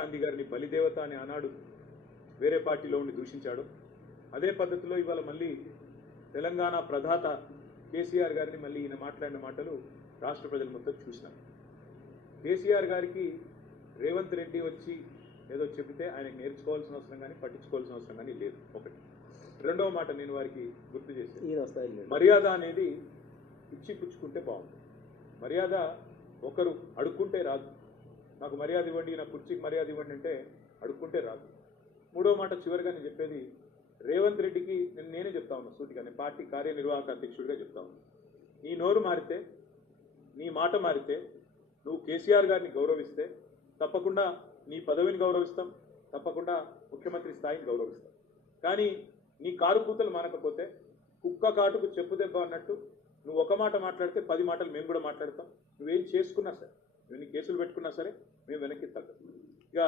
గాంధీ గారిని బలిదేవత అని ఆనాడు వేరే పార్టీలో ఉండి దూషించాడు. అదే పద్ధతిలో ఇవాళ మళ్ళీ తెలంగాణ ప్రధాత కేసీఆర్ గారిని మళ్ళీ ఈయన మాట్లాడిన మాటలు రాష్ట్ర ప్రజలు మొత్తం చూసినారు. కేసీఆర్ గారికి రేవంత్ రెడ్డి వచ్చి ఏదో చెబితే ఆయనకు నేర్చుకోవాల్సిన అవసరం కానీ పట్టించుకోవాల్సిన అవసరం కానీ లేదు. ఒకటి. రెండవ మాట నేను వారికి గుర్తు చేశాను మర్యాద అనేది ఇచ్చి పుచ్చుకుంటే బాగుంటుంది. మర్యాద ఒకరు అడుక్కుంటే రాదు. నాకు మర్యాద ఇవ్వండి నా కుర్చీకి మర్యాద ఇవ్వండి అంటే అడుక్కుంటే రాదు. మూడో మాట చివరిగా నేను చెప్పేది రేవంత్ రెడ్డికి నేను నేనే చెప్తా ఉన్నా సూటిగా నేను పార్టీ కార్యనిర్వాహక అధ్యక్షుడిగా చెప్తా ఉన్నా. నీ నోరు మారితే నీ మాట మారితే నువ్వు కేసీఆర్ గారిని గౌరవిస్తే తప్పకుండా నీ పదవిని గౌరవిస్తాం తప్పకుండా ముఖ్యమంత్రి స్థాయిని గౌరవిస్తాం. కానీ నీ కారు కూతలు మానకపోతే కుక్క కాటుకు చెప్పు దెబ్బ అన్నట్టు నువ్వు ఒక మాట మాట్లాడితే పది మాటలు మేము కూడా మాట్లాడతాం. నువ్వేం చేసుకున్నా సరే. ఇవన్నీ కేసులు పెట్టుకున్నా సరే మేము వెనక్కి తగ్గదు.